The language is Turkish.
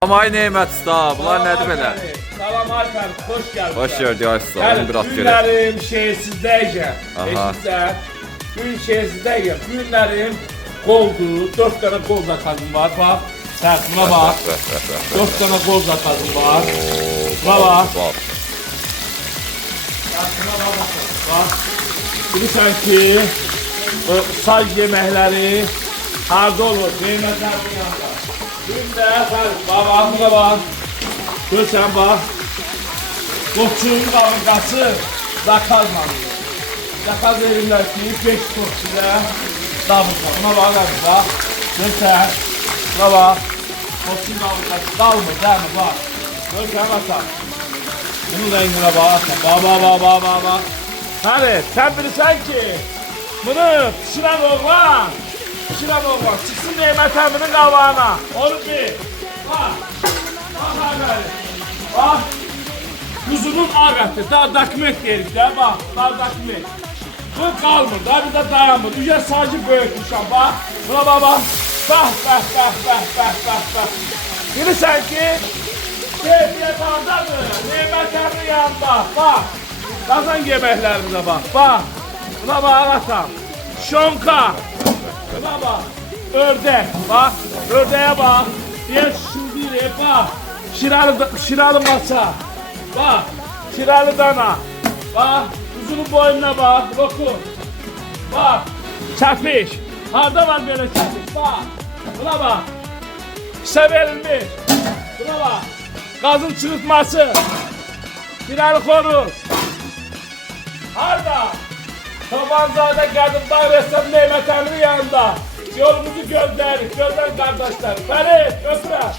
Amay Nemət Usta, bunlar nədir belə? Salam Alper, hoş geldin. Hoş gördük Usta, onu biraz görək. Günlerim şehirsizdeyken, eşitler, gün şehirsizdeyken, günlerim koldu, 4 tane kol zakazım var, bak. Tersine bak, 4 tane kol zakazım var. Bak. Tersine bak. Bilirsən ki, saz yeməkləri harda olur, Neymətlərin yanında. Günde bak, görsən bak, qoçun qalıqası zakazlanıyor. Zakaz verirlər ki, 5 qoçuda davulsa. Buna bak, görsən, buna bak, qoçun qalıqası qalmır, değil mi, bak. Görsən, basan, bunun rengine bak, bak. Hani, sen bilirsən ki, bunu pişirən oğlan, çıksın Neymət əminin qabağına. Onu bil. Bak. Bak. Kuzunun ağatı. Daha dokument deyirik de. Bak. Daha dokument. Bu kalmır. Daha bir de dayanmır. Üye sadece böyükmüşəm. Bak. Buna bak. Bak. Bilirsən ki, keyfiyyət hardadır. Neymət əminin yanında. Bak. Qazan yeməklərimizə bak. Bak. Buna bak atam. Şonka. Buna bak, ördek, bak, ördeğe bak, diğer şurdiye bak, şiralı maça, bak, şiralı dana, bak, uzunun boynuna bak, lokum, bak, çapiş, harda var böyle çapiş, bak, buna bak, kısa verilmiş, buna bak, gazın çırpması, şiralı korur, harda? Tabanzada Kadınlar Ressam Neymət Əminin yanında yolumuzu gözlərik, gözlən qardaşlar. Ferit, götürək.